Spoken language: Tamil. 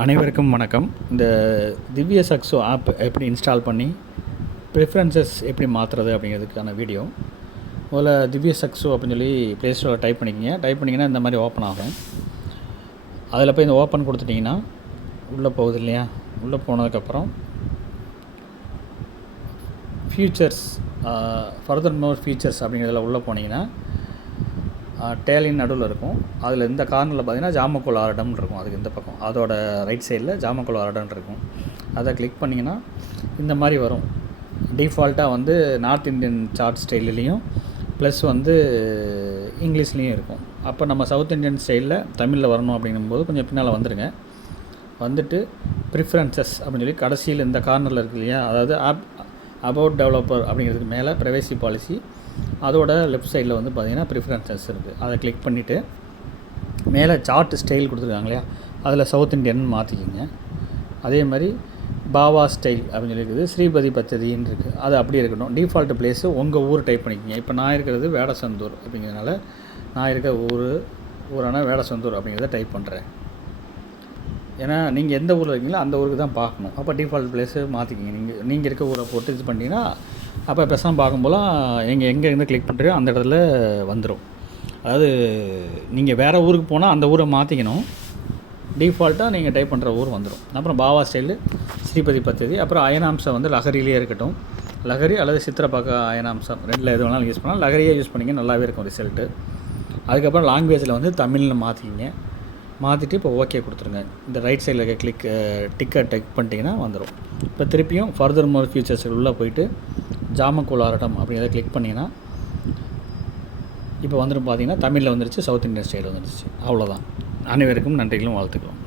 அனைவருக்கும் வணக்கம். இந்த திவ்ய சக்ஸோ ஆப் எப்படி இன்ஸ்டால் பண்ணி ப்ரிஃபரன்சஸ் எப்படி மாற்றுறது அப்படிங்கிறதுக்கான வீடியோ முதல்ல திவ்ய சக்ஸோ அப்படின்னு சொல்லி ப்ளே ஸ்டோரில் டைப் பண்ணிக்கிங்க. டைப் பண்ணிங்கன்னா இந்த மாதிரி ஓப்பன் ஆகும். அதில் போய் இந்த ஓப்பன் கொடுத்துட்டிங்கன்னா உள்ளே போகுது இல்லையா? உள்ளே போனதுக்கப்புறம் ஃபியூச்சர்ஸ் ஃபர்தர் மோர் ஃபீச்சர்ஸ் அப்படிங்கிறதுல உள்ளே போனீங்கன்னா டேலின் நடுவில் இருக்கும். அதில் இந்த கார்னரில் பார்த்தீங்கன்னா ஜாமக்கோல் ஆரடம்னு இருக்கும். அதுக்கு இந்த பக்கம். அதோட ரைட் சைடில் ஜாமக்கோல் ஆரடம் இருக்கும். அதை கிளிக் பண்ணிங்கன்னா இந்த மாதிரி வரும். டிஃபால்ட்டாக வந்து நார்த் இந்தியன் சார்ட் ஸ்டைல்லையும் ப்ளஸ் வந்து இங்கிலீஷ்லேயும் இருக்கும். அப்போ நம்ம சவுத் இந்தியன் ஸ்டைலில் தமிழில் வரணும் அப்படிங்கும்போது கொஞ்சம் பின்னால் வந்துடுங்க வந்துட்டு ப்ரிஃபரன்சஸ் அப்படின்னு சொல்லி கடைசியில் இந்த கார்னரில் இருக்கு இல்லையா? அதாவது ஆப் அபவுட் டெவலப்பர் அப்படிங்கிறதுக்கு மேலே ப்ரைவேசி பாலிசி அதோட லெஃப்ட் சைடில் வந்து பார்த்தீங்கன்னா ப்ரிஃபரன்சஸ் இருக்குது அதை கிளிக் பண்ணிவிட்டு மேலே சார்ட் ஸ்டைல் கொடுத்துருக்காங்க இல்லையா? அதில் சவுத் இந்தியன் மாற்றிக்கிங்க அதே மாதிரி பாவா ஸ்டைல் அப்படின்னு இருக்குது ஸ்ரீபதி பத்ததின்னு இருக்குது அது அப்படியே இருக்கணும். டிஃபால்ட் பிளேஸு உங்கள் ஊர் டைப் பண்ணிக்கிங்க. இப்போ நான் இருக்கிறது வேடசந்தூர் அப்படிங்கிறதுனால நான் இருக்க ஊர் ஊரான வேடசந்தூர் அப்படிங்கிறத டைப் பண்ணுறேன் ஏன்னா நீங்கள் எந்த ஊரில் இருக்கீங்களோ அந்த ஊருக்கு தான் பார்க்கணும். அப்போ டிஃபால்ட் பிளேஸு மாற்றிக்கிங்க நீங்கள் நீங்கள் இருக்க ஊரை போட்டு இது பண்ணிங்கன்னா அப்போ பெசாமல் பார்க்கும்போலாம் எங்கே எங்கேருந்து கிளிக் பண்ணுறியோ அந்த இடத்துல வந்துடும் அதாவது நீங்கள் வேறு ஊருக்கு போனால் அந்த ஊரை மாற்றிக்கணும் டிஃபால்ட்டாக நீங்கள் டைப் பண்ணுற ஊர் வந்துடும் அப்புறம் பாவா ஸ்டைலு ஸ்ரீபதி பத்ததி அப்புறம் அயனாம்சம் வந்து லஹரியிலே இருக்கட்டும். லஹரி அல்லது சித்திரப்பாக்க அயனாம்சம் ரெண்டில் எது வேணாலும் யூஸ் பண்ணால் லஹரியே யூஸ் பண்ணிங்க நல்லாவே இருக்கும் ரிசல்ட்டு அதுக்கப்புறம் லாங்குவேஜில் வந்து தமிழ்னு மாற்றிக்கிங்க மாற்றிட்டு இப்போ ஓகே கொடுத்துருங்க. இந்த ரைட் சைடில் இருக்க கிளிக் டிக்கை டெக் பண்ணிட்டீங்கன்னா வந்துடும் இப்போ திருப்பியும் ஃபர்தர் மோர் ஃபியூச்சர்ஸ் உள்ளே போயிட்டு ஜாமக்கோல் ஆரட்டம் அப்படிங்கிறத கிளிக் பண்ணிங்கன்னா இப்போ வந்துட்டு பார்த்தீங்கன்னா தமிழில் வந்துருச்சு சவுத் இந்தியன் ஸ்டைல் வந்துருச்சு. அவ்வளோதான் அனைவருக்கும் நன்றிகளும் வாழ்த்துக்களும்.